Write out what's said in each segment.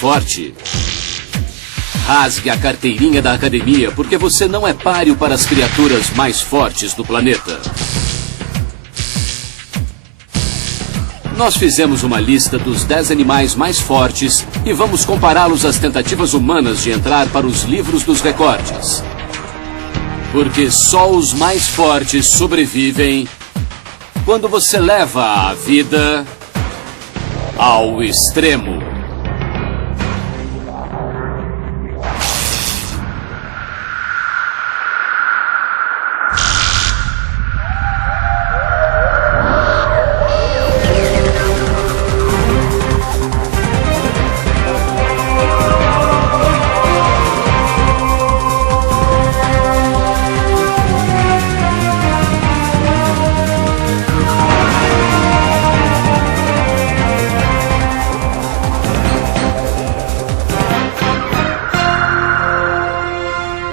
forte? Rasgue a carteirinha da academia, porque você não é páreo para as criaturas mais fortes do planeta. Nós fizemos uma lista dos 10 animais mais fortes e vamos compará-los às tentativas humanas de entrar para os livros dos recordes. Porque só os mais fortes sobrevivem quando você leva a vida ao extremo.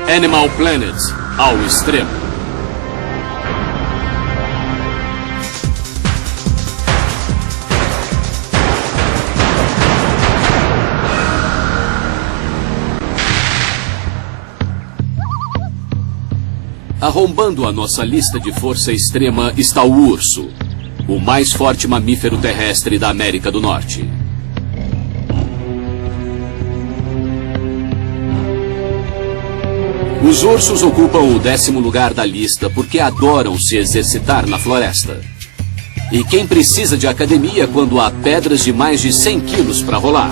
Animal Planet, ao extremo. Arrombando a nossa lista de força extrema está o urso, o mais forte mamífero terrestre da América do Norte. Os ursos ocupam o 10º lugar da lista porque adoram se exercitar na floresta. E quem precisa de academia quando há pedras de mais de 100 quilos para rolar?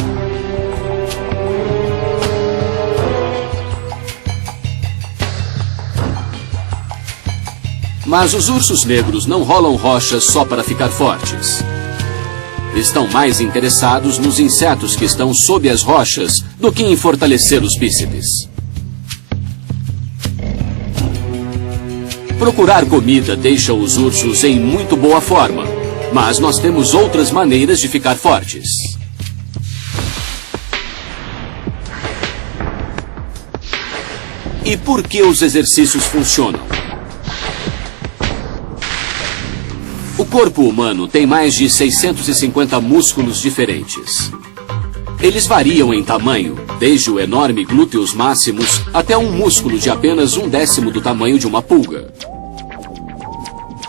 Mas os ursos negros não rolam rochas só para ficar fortes. Estão mais interessados nos insetos que estão sob as rochas do que em fortalecer os bíceps. Procurar comida deixa os ursos em muito boa forma, mas nós temos outras maneiras de ficar fortes. E por que os exercícios funcionam? O corpo humano tem mais de 650 músculos diferentes. Eles variam em tamanho, desde o enorme glúteos máximos até um músculo de apenas 1/10 do tamanho de uma pulga.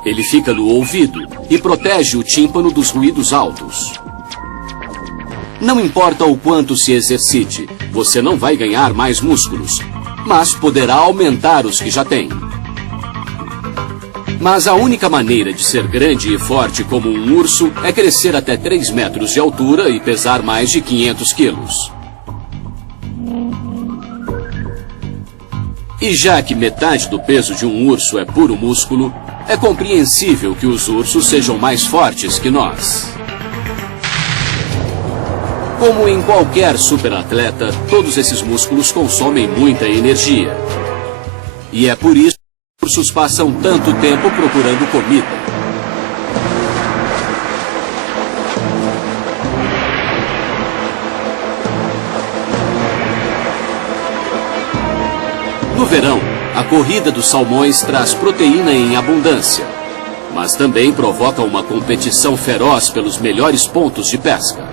Ele fica no ouvido e protege o tímpano dos ruídos altos. Não importa o quanto se exercite, você não vai ganhar mais músculos, mas poderá aumentar os que já tem. Mas a única maneira de ser grande e forte como um urso é crescer até 3 metros de altura e pesar mais de 500 quilos. E já que metade do peso de um urso é puro músculo, é compreensível que os ursos sejam mais fortes que nós. Como em qualquer superatleta, todos esses músculos consomem muita energia. E é por isso que os ursos passam tanto tempo procurando comida. No verão, a corrida dos salmões traz proteína em abundância, mas também provoca uma competição feroz pelos melhores pontos de pesca.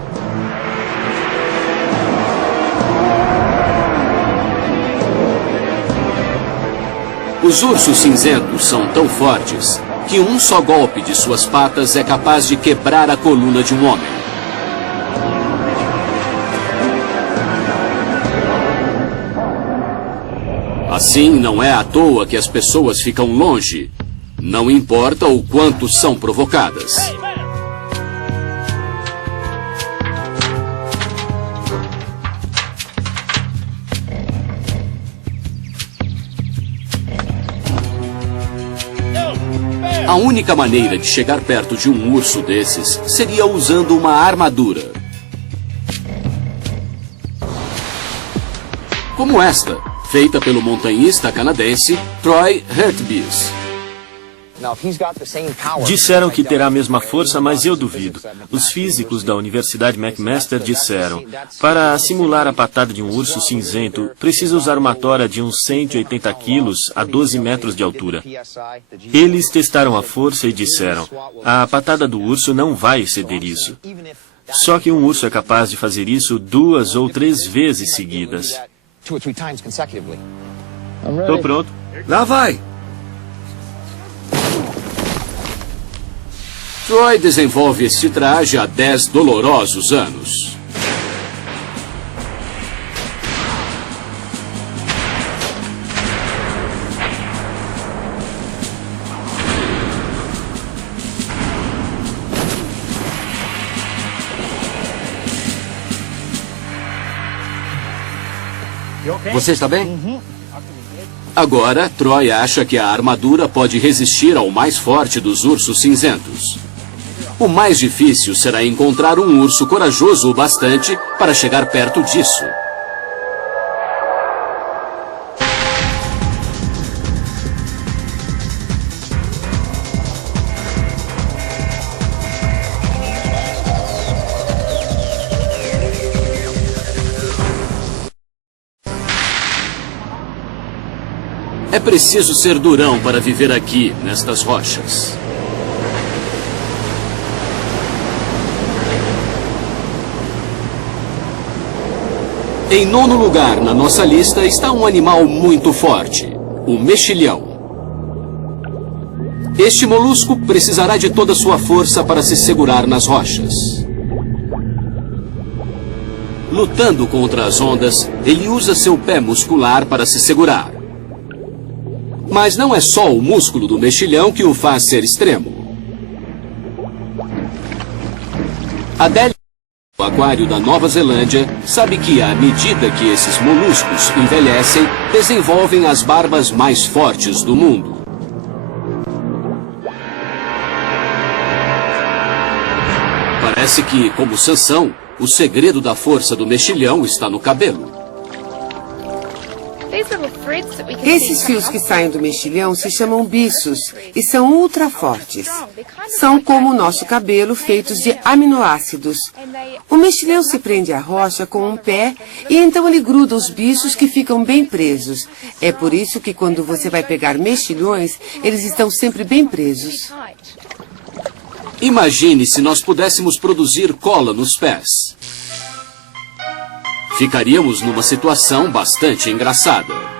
Os ursos cinzentos são tão fortes que um só golpe de suas patas é capaz de quebrar a coluna de um homem. Assim, não é à toa que as pessoas ficam longe, não importa o quanto são provocadas. A única maneira de chegar perto de um urso desses seria usando uma armadura. Como esta, feita pelo montanhista canadense Troy Hurtubise. Disseram que terá a mesma força, mas eu duvido. Os físicos da Universidade McMaster disseram: para simular a patada de um urso cinzento, precisa usar uma tora de uns 180 quilos a 12 metros de altura. Eles testaram a força e disseram: a patada do urso não vai exceder isso. Só que um urso é capaz de fazer isso 2 ou 3 vezes seguidas. Tô pronto. Lá vai! Troy desenvolve este traje há 10 dolorosos anos. Você está bem? Agora, Troy acha que a armadura pode resistir ao mais forte dos ursos cinzentos. O mais difícil será encontrar um urso corajoso o bastante para chegar perto disso. É preciso ser durão para viver aqui, nestas rochas. Em 9º lugar na nossa lista está um animal muito forte, o mexilhão. Este molusco precisará de toda sua força para se segurar nas rochas. Lutando contra as ondas, ele usa seu pé muscular para se segurar. Mas não é só o músculo do mexilhão que o faz ser extremo. Adélia, do aquário da Nova Zelândia, sabe que à medida que esses moluscos envelhecem, desenvolvem as barbas mais fortes do mundo. Parece que, como Sansão, o segredo da força do mexilhão está no cabelo. Esses fios que saem do mexilhão se chamam biços e são ultra fortes. São como o nosso cabelo, feitos de aminoácidos. O mexilhão se prende à rocha com um pé e então ele gruda os bichos que ficam bem presos. É por isso que quando você vai pegar mexilhões, eles estão sempre bem presos. Imagine se nós pudéssemos produzir cola nos pés. Ficaríamos numa situação bastante engraçada.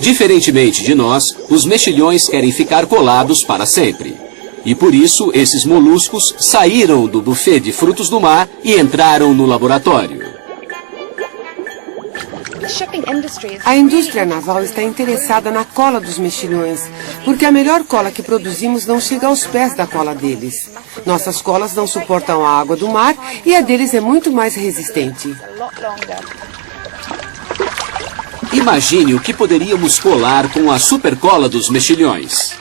Diferentemente de nós, os mexilhões querem ficar colados para sempre. E por isso, esses moluscos saíram do buffet de frutos do mar e entraram no laboratório. A indústria naval está interessada na cola dos mexilhões, porque a melhor cola que produzimos não chega aos pés da cola deles. Nossas colas não suportam a água do mar e a deles é muito mais resistente. Imagine o que poderíamos colar com a supercola dos mexilhões.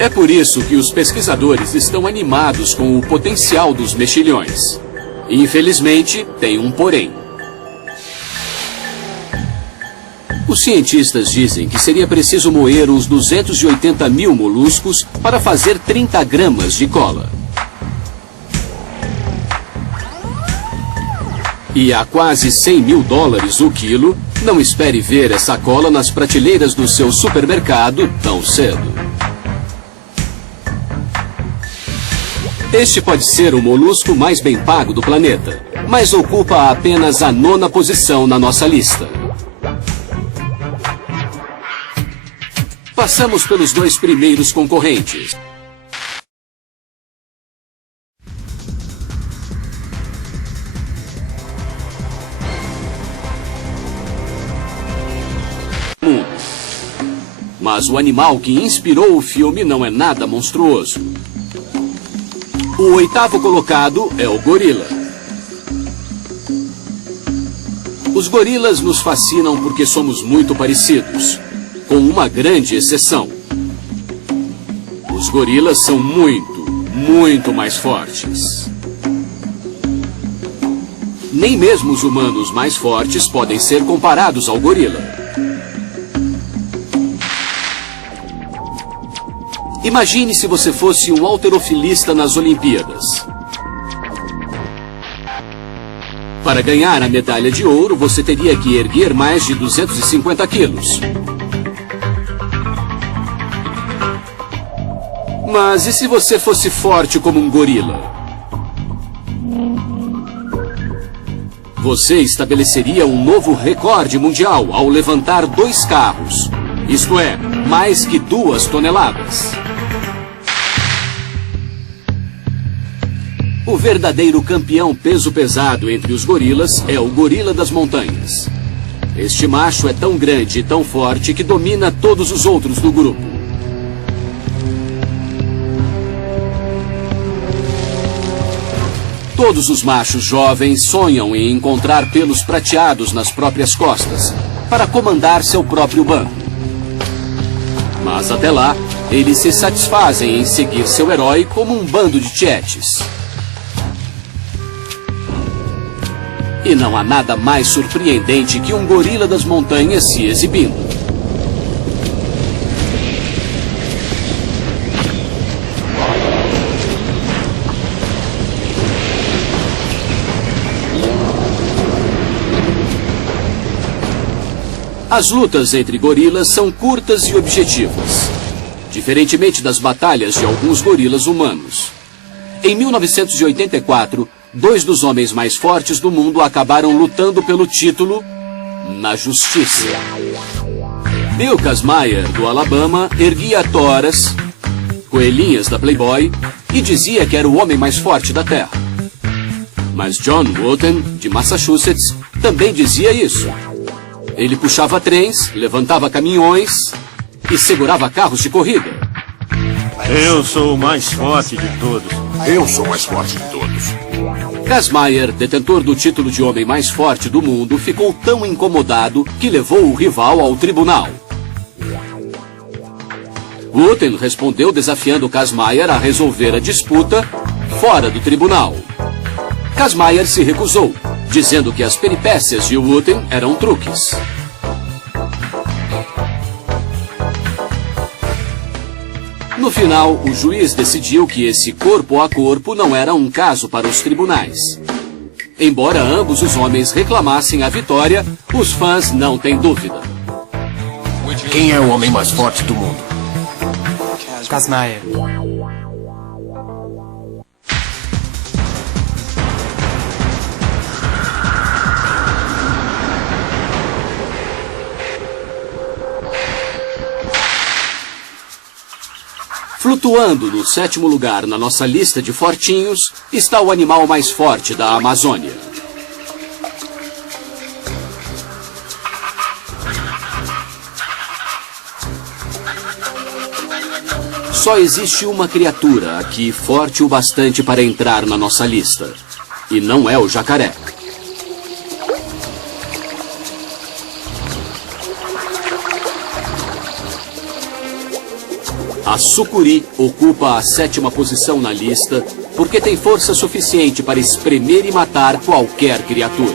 É por isso que os pesquisadores estão animados com o potencial dos mexilhões. Infelizmente, tem um porém. Os cientistas dizem que seria preciso moer uns 280 mil moluscos para fazer 30 gramas de cola. E a quase 100 mil dólares o quilo, não espere ver essa cola nas prateleiras do seu supermercado tão cedo. Este pode ser o molusco mais bem pago do planeta, mas ocupa apenas a 9ª posição na nossa lista. Passamos pelos 2 primeiros concorrentes. Mas o animal que inspirou o filme não é nada monstruoso. O 8º colocado é o gorila. Os gorilas nos fascinam porque somos muito parecidos, com uma grande exceção. Os gorilas são muito mais fortes. Nem mesmo os humanos mais fortes podem ser comparados ao gorila. Imagine se você fosse um halterofilista nas Olimpíadas. Para ganhar a medalha de ouro, você teria que erguer mais de 250 quilos. Mas e se você fosse forte como um gorila? Você estabeleceria um novo recorde mundial ao levantar 2 carros. Isto é, mais que 2 toneladas. O verdadeiro campeão peso pesado entre os gorilas é o gorila das montanhas. Este macho é tão grande e tão forte que domina todos os outros do grupo. Todos os machos jovens sonham em encontrar pelos prateados nas próprias costas, para comandar seu próprio bando. Mas até lá, eles se satisfazem em seguir seu herói como um bando de tietes. E não há nada mais surpreendente que um gorila das montanhas se exibindo. As lutas entre gorilas são curtas e objetivas, diferentemente das batalhas de alguns gorilas humanos. Em 1984, 2 dos homens mais fortes do mundo acabaram lutando pelo título na justiça. Bill Kazmaier, do Alabama, erguia toras, coelhinhas da Playboy, e dizia que era o homem mais forte da Terra. Mas John Wooten, de Massachusetts, também dizia isso. Ele puxava trens, levantava caminhões e segurava carros de corrida. Eu sou o mais forte de todos. Eu sou o mais forte de todos. Kazmaier, detentor do título de homem mais forte do mundo, ficou tão incomodado que levou o rival ao tribunal. Wooten respondeu desafiando Kazmaier a resolver a disputa fora do tribunal. Kazmaier se recusou, dizendo que as peripécias de Wooten eram truques. No final, o juiz decidiu que esse corpo a corpo não era um caso para os tribunais. Embora ambos os homens reclamassem a vitória, os fãs não têm dúvida. Quem é o homem mais forte do mundo? Kazmaier. Flutuando no 7º lugar na nossa lista de fortinhos está o animal mais forte da Amazônia. Só existe uma criatura aqui forte o bastante para entrar na nossa lista. E não é o jacaré. A sucuri ocupa a 7ª posição na lista porque tem força suficiente para espremer e matar qualquer criatura.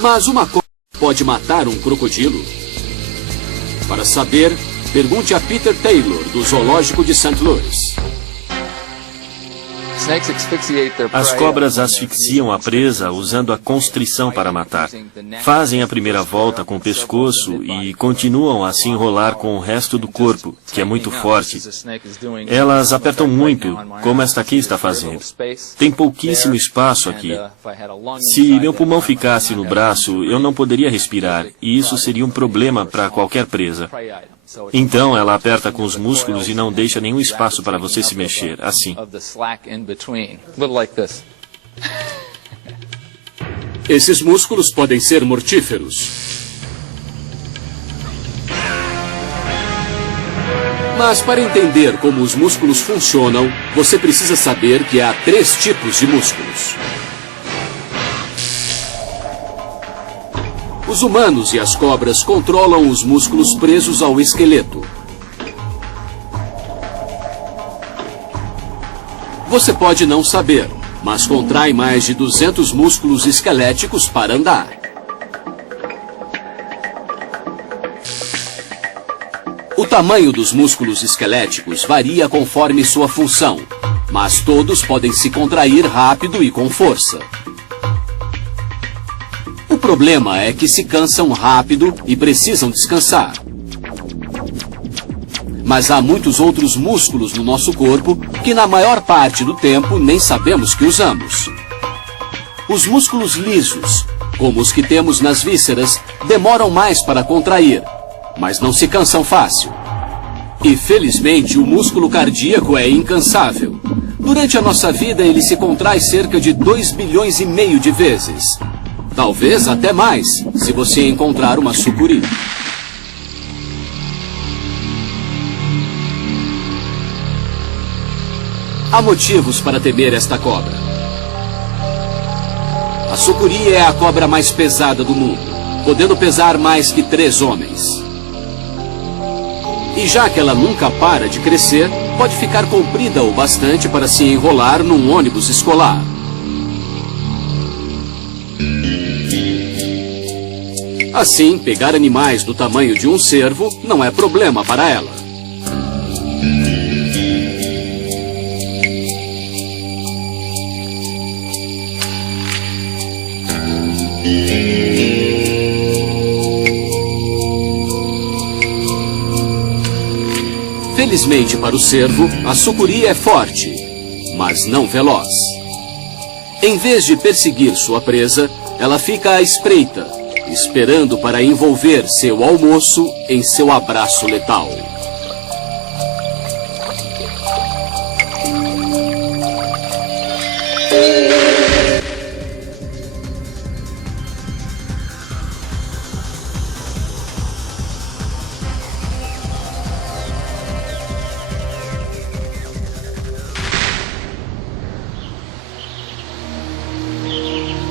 Mas uma cobra pode matar um crocodilo? Para saber, pergunte a Peter Taylor, do Zoológico de St. Louis. As cobras asfixiam a presa usando a constrição para matar. Fazem a primeira volta com o pescoço e continuam a se enrolar com o resto do corpo, que é muito forte. Elas apertam muito, como esta aqui está fazendo. Tem pouquíssimo espaço aqui. Se meu pulmão ficasse no braço, eu não poderia respirar, e isso seria um problema para qualquer presa. Então ela aperta com os músculos e não deixa nenhum espaço para você se mexer, assim. Esses músculos podem ser mortíferos. Mas para entender como os músculos funcionam, você precisa saber que há 3 tipos de músculos. Os humanos e as cobras controlam os músculos presos ao esqueleto. Você pode não saber, mas contrai mais de 200 músculos esqueléticos para andar. O tamanho dos músculos esqueléticos varia conforme sua função, mas todos podem se contrair rápido e com força. O problema é que se cansam rápido e precisam descansar. Mas há muitos outros músculos no nosso corpo que na maior parte do tempo nem sabemos que usamos. Os músculos lisos, como os que temos nas vísceras, demoram mais para contrair, mas não se cansam fácil. E felizmente o músculo cardíaco é incansável. Durante a nossa vida ele se contrai cerca de 2,5 bilhões de vezes. Talvez até mais, se você encontrar uma sucuri. Há motivos para temer esta cobra. A sucuri é a cobra mais pesada do mundo, podendo pesar mais que 3 homens. E já que ela nunca para de crescer, pode ficar comprida o bastante para se enrolar num ônibus escolar. Assim, pegar animais do tamanho de um cervo não é problema para ela. Felizmente para o cervo, a sucuri é forte, mas não veloz. Em vez de perseguir sua presa, ela fica à espreita, esperando para envolver seu almoço em seu abraço letal.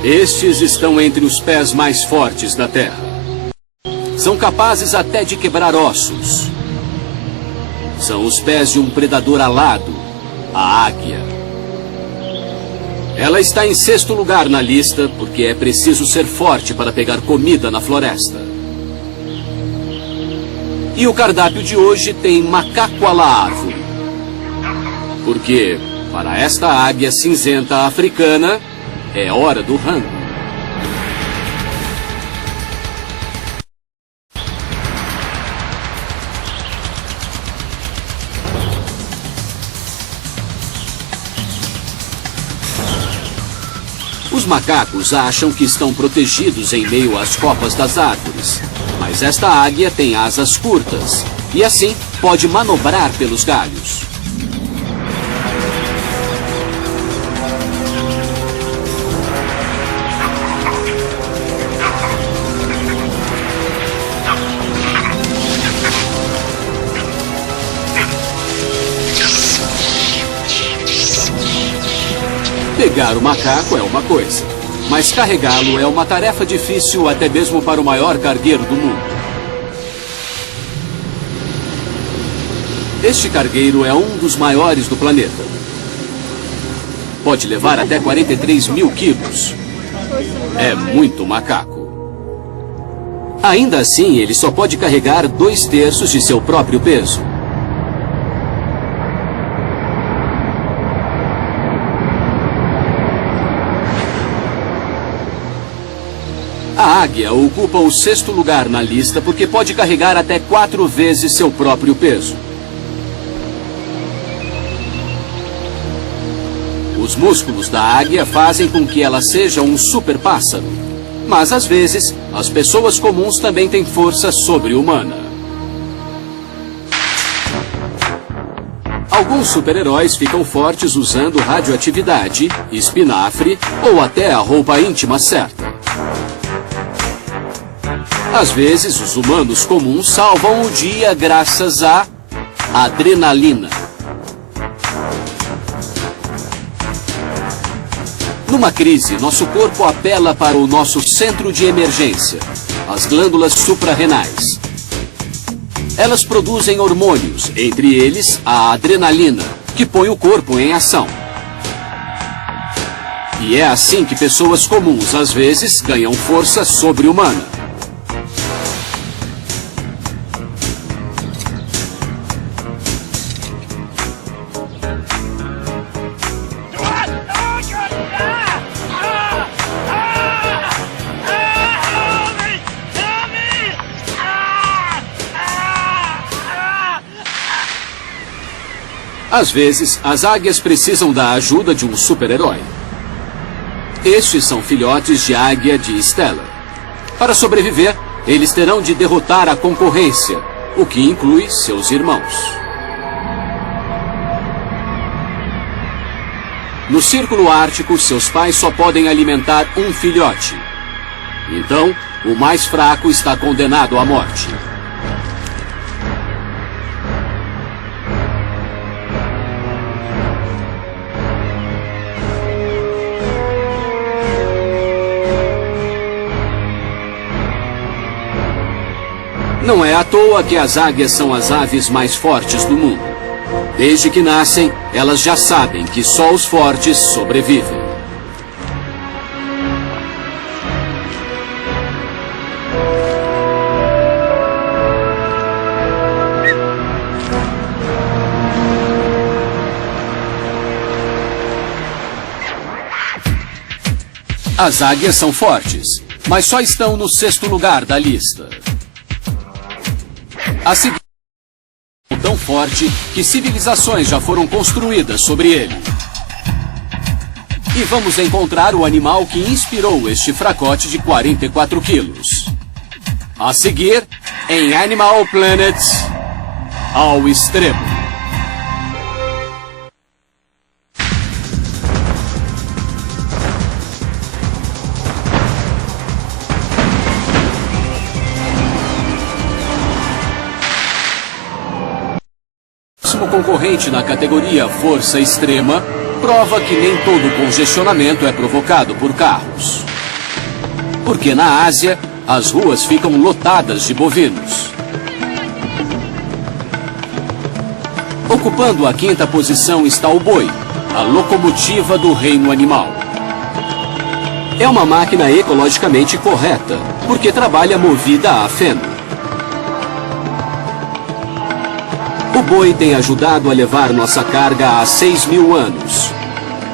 Estes estão entre os pés mais fortes da Terra. São capazes até de quebrar ossos. São os pés de um predador alado, a águia. Ela está em 6º lugar na lista porque é preciso ser forte para pegar comida na floresta. E o cardápio de hoje tem macaco à la árvore. Porque, para esta águia cinzenta africana, é hora do rango. Os macacos acham que estão protegidos em meio às copas das árvores, mas esta águia tem asas curtas e assim pode manobrar pelos galhos. Pegar o macaco é uma coisa, mas carregá-lo é uma tarefa difícil até mesmo para o maior cargueiro do mundo. Este cargueiro é um dos maiores do planeta. Pode levar até 43 mil quilos. É muito macaco. Ainda assim, ele só pode carregar 2/3 de seu próprio peso. A águia ocupa o 6º lugar na lista porque pode carregar até 4 vezes seu próprio peso. Os músculos da águia fazem com que ela seja um super pássaro. Mas às vezes, as pessoas comuns também têm força sobre-humana. Alguns super-heróis ficam fortes usando radioatividade, espinafre ou até a roupa íntima certa. Às vezes, os humanos comuns salvam o dia graças à adrenalina. Numa crise, nosso corpo apela para o nosso centro de emergência, as glândulas suprarrenais. Elas produzem hormônios, entre eles a adrenalina, que põe o corpo em ação. E é assim que pessoas comuns, às vezes, ganham força sobre-humana. Às vezes, as águias precisam da ajuda de um super-herói. Estes são filhotes de águia de Stellar. Para sobreviver, eles terão de derrotar a concorrência, o que inclui seus irmãos. No Círculo Ártico, seus pais só podem alimentar um filhote. Então, o mais fraco está condenado à morte. Não é à toa que as águias são as aves mais fortes do mundo. Desde que nascem, elas já sabem que só os fortes sobrevivem. As águias são fortes, mas só estão no 6º lugar da lista. A seguir, é tão forte que civilizações já foram construídas sobre ele. E vamos encontrar o animal que inspirou este fracote de 44 quilos. A seguir, em Animal Planet, ao extremo. O concorrente na categoria Força Extrema prova que nem todo congestionamento é provocado por carros. Porque na Ásia, as ruas ficam lotadas de bovinos. Ocupando a 5ª posição está o boi, a locomotiva do reino animal. É uma máquina ecologicamente correta, porque trabalha movida a feno. O boi tem ajudado a levar nossa carga há 6.000 anos.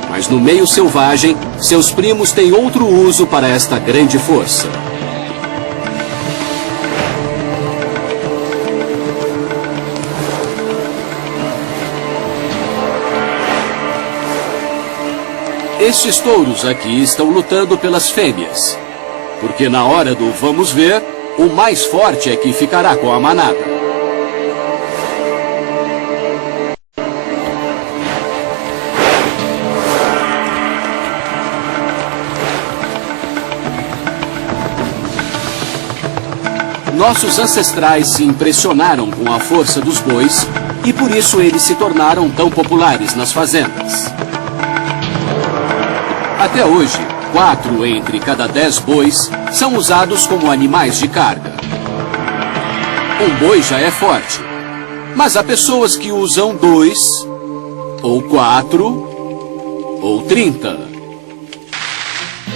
Mas no meio selvagem, seus primos têm outro uso para esta grande força. Estes touros aqui estão lutando pelas fêmeas. Porque na hora do vamos ver, o mais forte é que ficará com a manada. Nossos ancestrais se impressionaram com a força dos bois e por isso eles se tornaram tão populares nas fazendas. Até hoje, 4 entre cada 10 bois são usados como animais de carga. Um boi já é forte, mas há pessoas que usam 2, ou 4, ou 30.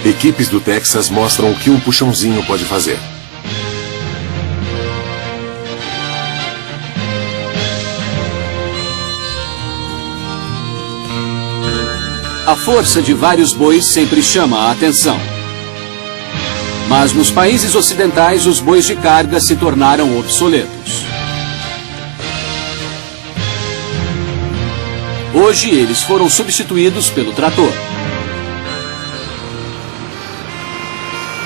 Equipes do Texas mostram o que um puxãozinho pode fazer. A força de vários bois sempre chama a atenção. Mas nos países ocidentais, os bois de carga se tornaram obsoletos. Hoje, eles foram substituídos pelo trator.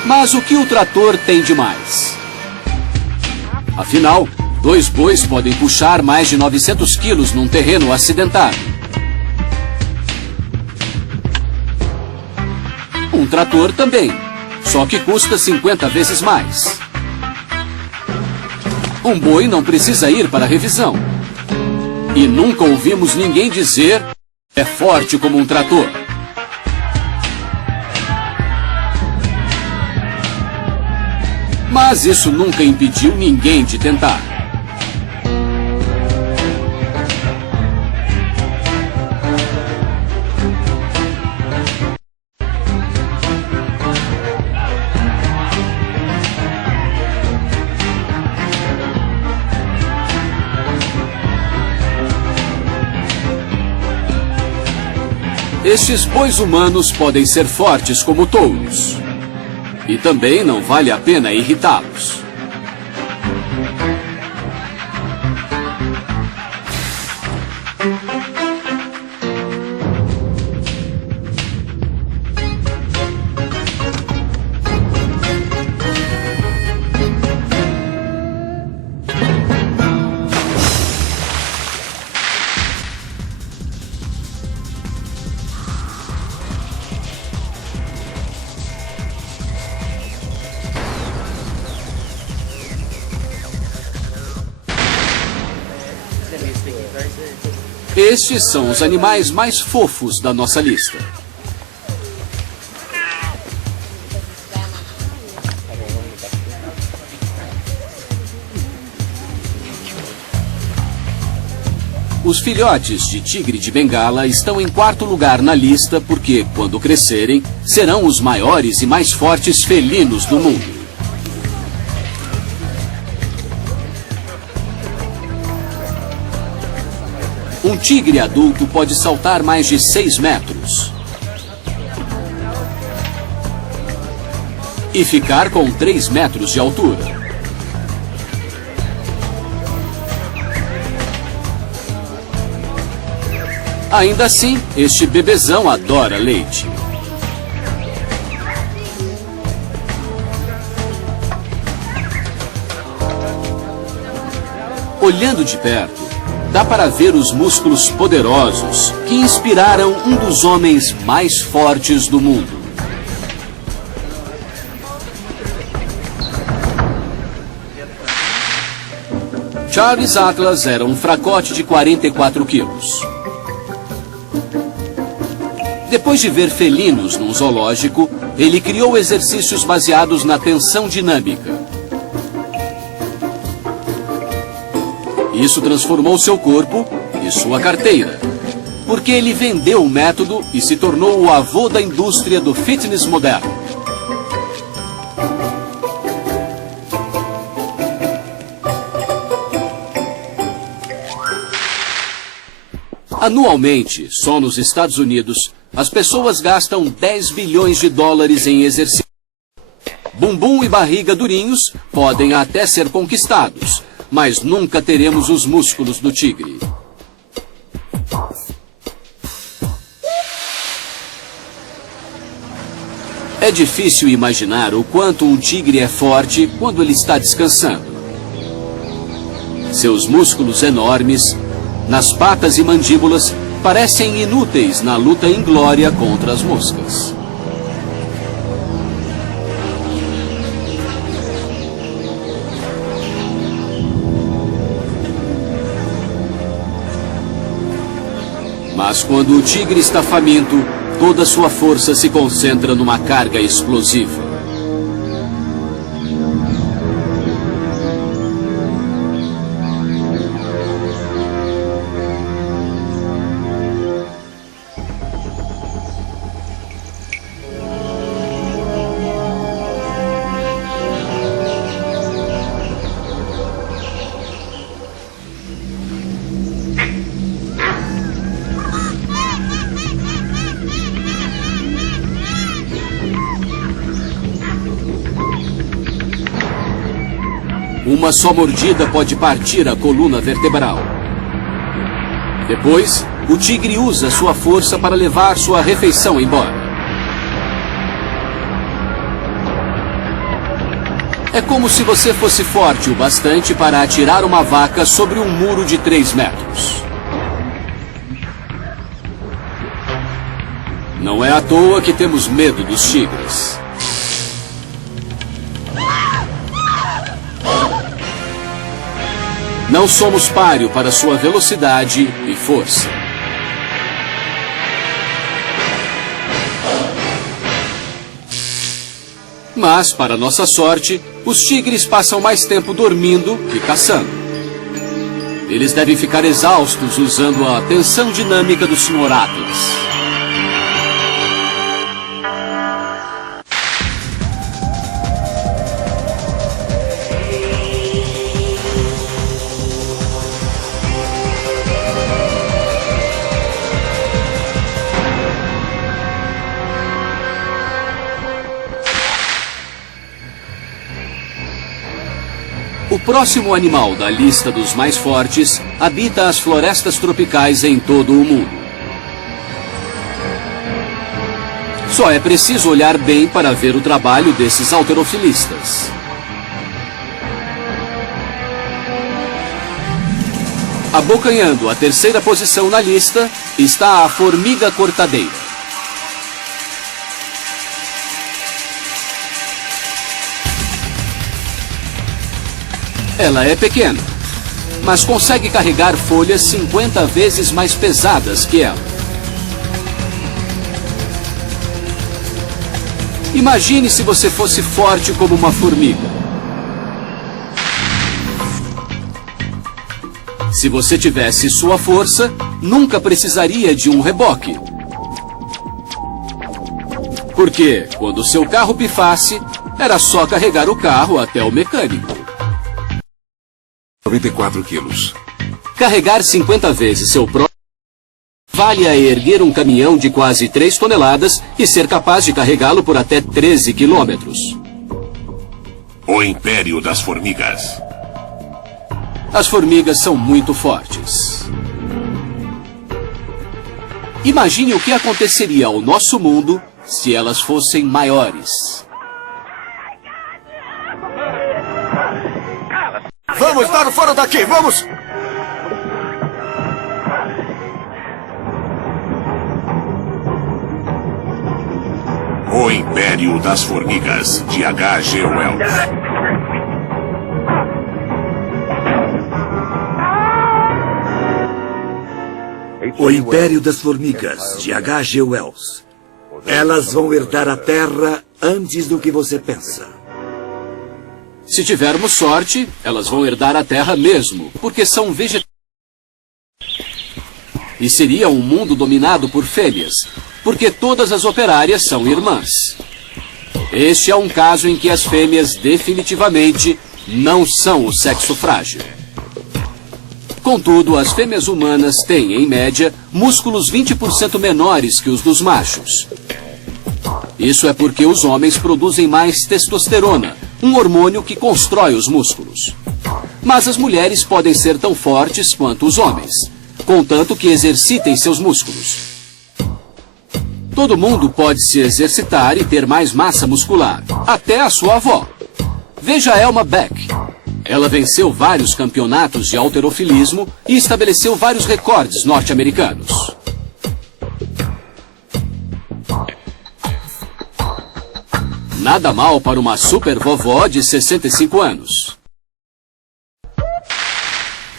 Mas o que o trator tem de mais? Afinal, 2 bois podem puxar mais de 900 quilos num terreno acidentado. Um trator também. só que custa 50 vezes mais. Um boi não precisa ir para a revisão. E nunca ouvimos ninguém dizer é forte como um trator. Mas isso nunca impediu ninguém de tentar. Estes bois humanos podem ser fortes como touros. E também não vale a pena irritá-los. Estes são os animais mais fofos da nossa lista. Os filhotes de tigre de Bengala estão em quarto lugar na lista porque, quando crescerem, serão os maiores e mais fortes felinos do mundo. Um tigre adulto pode saltar mais de 6 metros e ficar com 3 metros de altura. Ainda assim, este bebezão adora leite. Olhando de perto, dá para ver os músculos poderosos que inspiraram um dos homens mais fortes do mundo. Charles Atlas era um fracote de 44 quilos. Depois de ver felinos num zoológico, ele criou exercícios baseados na tensão dinâmica. Isso transformou seu corpo e sua carteira, porque ele vendeu o método e se tornou o avô da indústria do fitness moderno. Anualmente, só nos Estados Unidos, as pessoas gastam 10 bilhões de dólares em exercício. Bumbum e barriga durinhos podem até ser conquistados, mas nunca teremos os músculos do tigre. É difícil imaginar o quanto um tigre é forte quando ele está descansando. Seus músculos enormes, nas patas e mandíbulas, parecem inúteis na luta inglória contra as moscas. Mas quando o tigre está faminto, toda sua força se concentra numa carga explosiva. Uma só mordida pode partir a coluna vertebral. Depois, o tigre usa sua força para levar sua refeição embora. É como se você fosse forte o bastante para atirar uma vaca sobre um muro de 3 metros. Não é à toa que temos medo dos tigres. Não somos páreo para sua velocidade e força. Mas, para nossa sorte, os tigres passam mais tempo dormindo que caçando. Eles devem ficar exaustos usando a tensão dinâmica do Sr. Atlas. O próximo animal da lista dos mais fortes habita as florestas tropicais em todo o mundo. Só é preciso olhar bem para ver o trabalho desses halterofilistas. Abocanhando a terceira posição na lista está a formiga cortadeira. Ela é pequena, mas consegue carregar folhas 50 vezes mais pesadas que ela. Imagine se você fosse forte como uma formiga. Se você tivesse sua força, nunca precisaria de um reboque. Porque, quando seu carro pifasse, era só carregar o carro até o mecânico. 94 quilos. Carregar 50 vezes seu próprio vale a erguer um caminhão de quase 3 toneladas e ser capaz de carregá-lo por até 13 quilômetros. O Império das Formigas. As formigas são muito fortes. Imagine o que aconteceria ao nosso mundo se elas fossem maiores. Vamos dar fora daqui, vamos! O Império das Formigas, de H.G. Wells. O Império das Formigas, de H.G. Wells. Elas vão herdar a Terra antes do que você pensa. Se tivermos sorte, elas vão herdar a Terra mesmo, porque são vegetais. E seria um mundo dominado por fêmeas, porque todas as operárias são irmãs. Este é um caso em que as fêmeas definitivamente não são o sexo frágil. Contudo, as fêmeas humanas têm, em média, músculos 20% menores que os dos machos. Isso é porque os homens produzem mais testosterona, um hormônio que constrói os músculos. Mas as mulheres podem ser tão fortes quanto os homens, contanto que exercitem seus músculos. Todo mundo pode se exercitar e ter mais massa muscular, até a sua avó. Veja Elma Beck. Ela venceu vários campeonatos de halterofilismo e estabeleceu vários recordes norte-americanos. Nada mal para uma super vovó de 65 anos.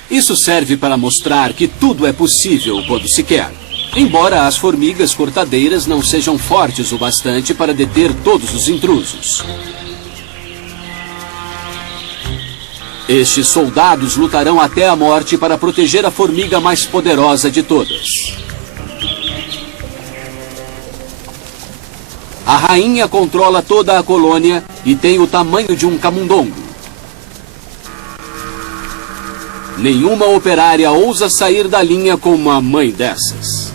Isso serve para mostrar que tudo é possível quando se quer. Embora as formigas cortadeiras não sejam fortes o bastante para deter todos os intrusos. Estes soldados lutarão até a morte para proteger a formiga mais poderosa de todas. A rainha controla toda a colônia e tem o tamanho de um camundongo. Nenhuma operária ousa sair da linha com uma mãe dessas.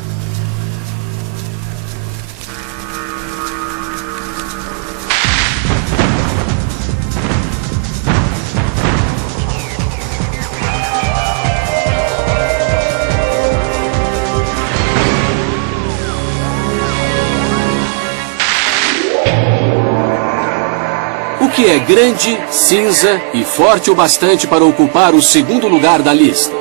Que é grande, cinza e forte o bastante para ocupar o segundo lugar da lista.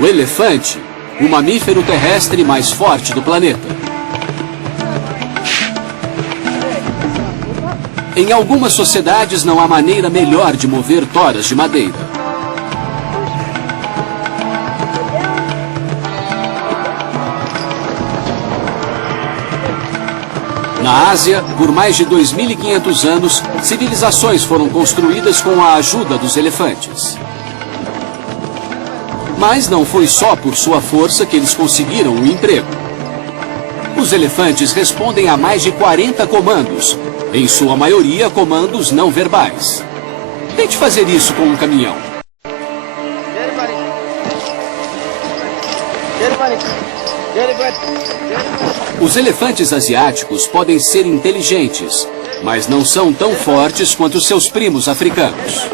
O elefante, o mamífero terrestre mais forte do planeta. Em algumas sociedades não há maneira melhor de mover toras de madeira. Na Ásia, por mais de 2.500 anos, civilizações foram construídas com a ajuda dos elefantes. Mas não foi só por sua força que eles conseguiram o emprego. Os elefantes respondem a mais de 40 comandos, em sua maioria comandos não verbais. Tente fazer isso com um caminhão. Os elefantes asiáticos podem ser inteligentes, mas não são tão fortes quanto seus primos africanos.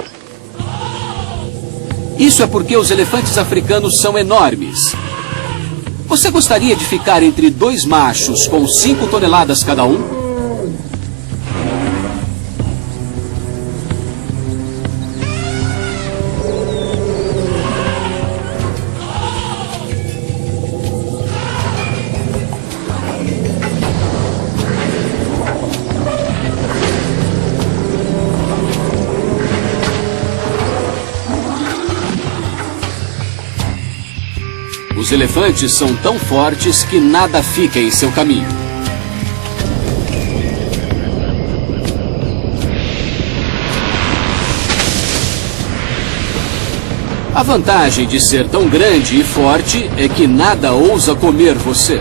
Isso é porque os elefantes africanos são enormes. Você gostaria de ficar entre dois machos com 5 toneladas cada um? Os elefantes são tão fortes que nada fica em seu caminho. A vantagem de ser tão grande e forte é que nada ousa comer você.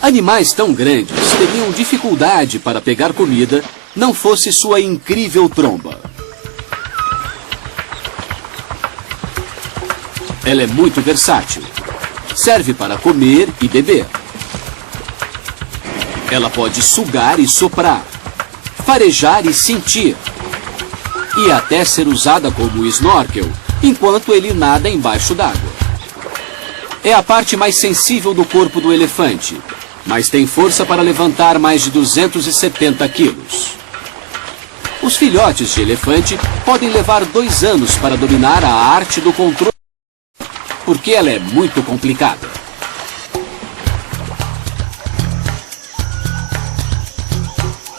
Animais tão grandes teriam dificuldade para pegar comida, não fosse sua incrível tromba. Ela é muito versátil. Serve para comer e beber. Ela pode sugar e soprar, farejar e sentir. E até ser usada como snorkel, enquanto ele nada embaixo d'água. É a parte mais sensível do corpo do elefante, mas tem força para levantar mais de 270 quilos. Os filhotes de elefante podem levar 2 anos para dominar a arte do controle, porque ela é muito complicada.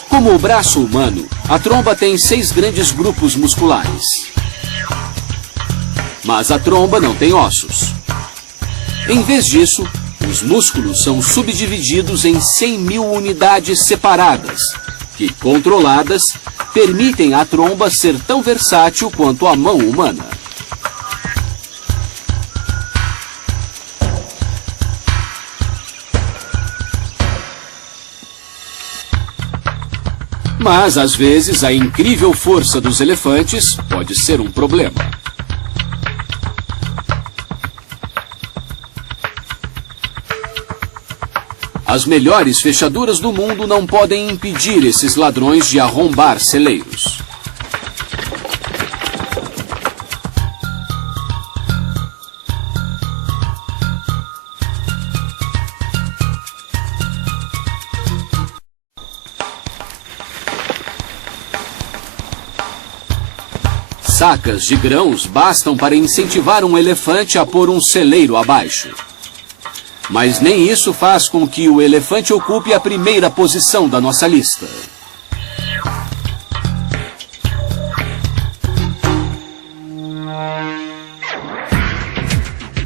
Como o braço humano, a tromba tem 6 grandes grupos musculares. Mas a tromba não tem ossos. Em vez disso, os músculos são subdivididos em 100.000 unidades separadas, que, controladas, permitem à tromba ser tão versátil quanto a mão humana. Mas, às vezes, a incrível força dos elefantes pode ser um problema. As melhores fechaduras do mundo não podem impedir esses ladrões de arrombar celeiros. Sacas de grãos bastam para incentivar um elefante a pôr um celeiro abaixo. Mas nem isso faz com que o elefante ocupe a primeira posição da nossa lista.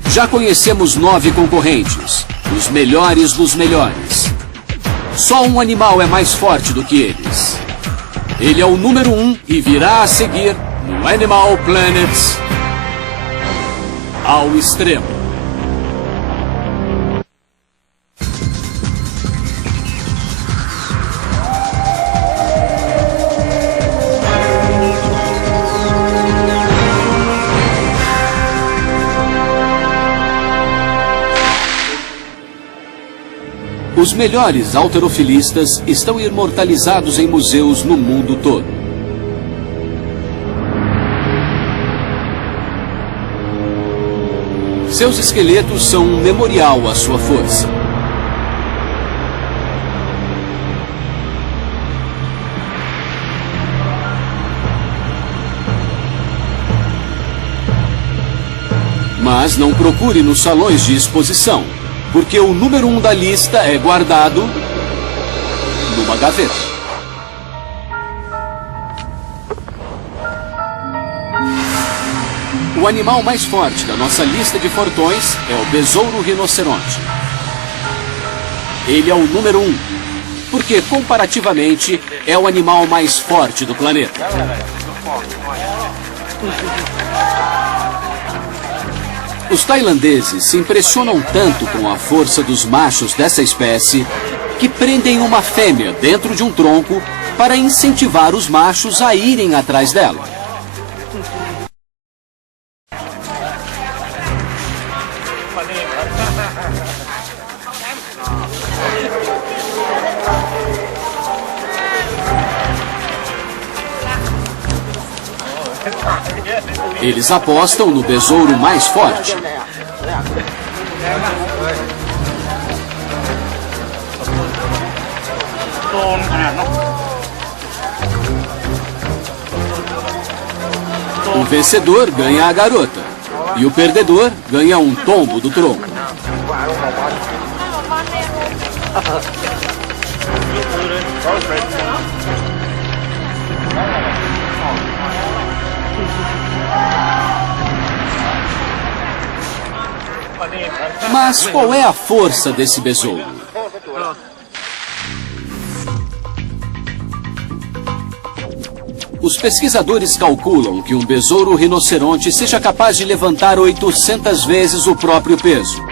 Já conhecemos 9 concorrentes, os melhores dos melhores. Só um animal é mais forte do que eles. Ele é o número 1 e virá a seguir no Animal Planet ao extremo. Os melhores halterofilistas estão imortalizados em museus no mundo todo. Seus esqueletos são um memorial à sua força. Mas não procure nos salões de exposição, porque o número 1 da lista é guardado numa gaveta. O animal mais forte da nossa lista de fortões é o besouro rinoceronte. Ele é o número 1, porque comparativamente é o animal mais forte do planeta. Os tailandeses se impressionam tanto com a força dos machos dessa espécie que prendem uma fêmea dentro de um tronco para incentivar os machos a irem atrás dela. Eles apostam no besouro mais forte. O vencedor ganha a garota e o perdedor ganha um tombo do tronco. Mas qual é a força desse besouro? Os pesquisadores calculam que um besouro rinoceronte seja capaz de levantar 800 vezes o próprio peso.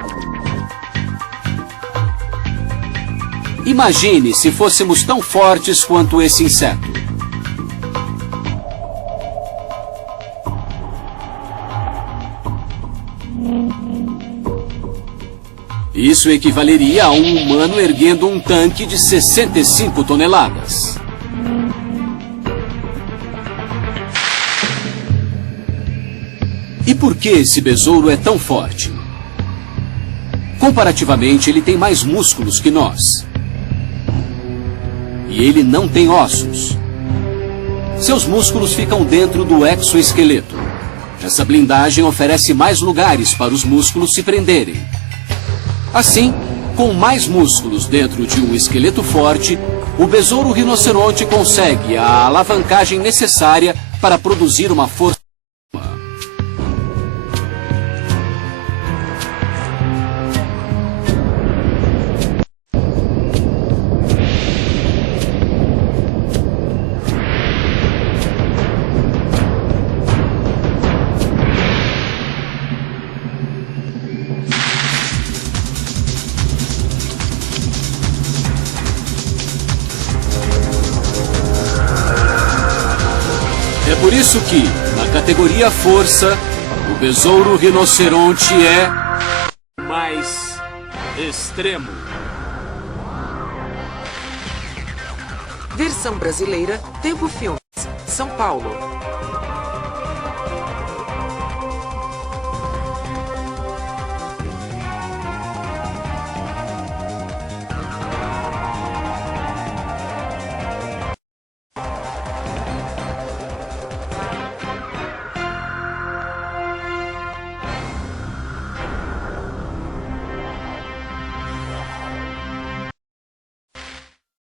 Imagine se fôssemos tão fortes quanto esse inseto. Isso equivaleria a um humano erguendo um tanque de 65 toneladas. E por que esse besouro é tão forte? Comparativamente, ele tem mais músculos que nós. E ele não tem ossos. Seus músculos ficam dentro do exoesqueleto. Essa blindagem oferece mais lugares para os músculos se prenderem. Assim, com mais músculos dentro de um esqueleto forte, o besouro rinoceronte consegue a alavancagem necessária para produzir uma força. É por isso que, na categoria força, o besouro rinoceronte é mais extremo. Versão brasileira, Tempo Filmes, São Paulo.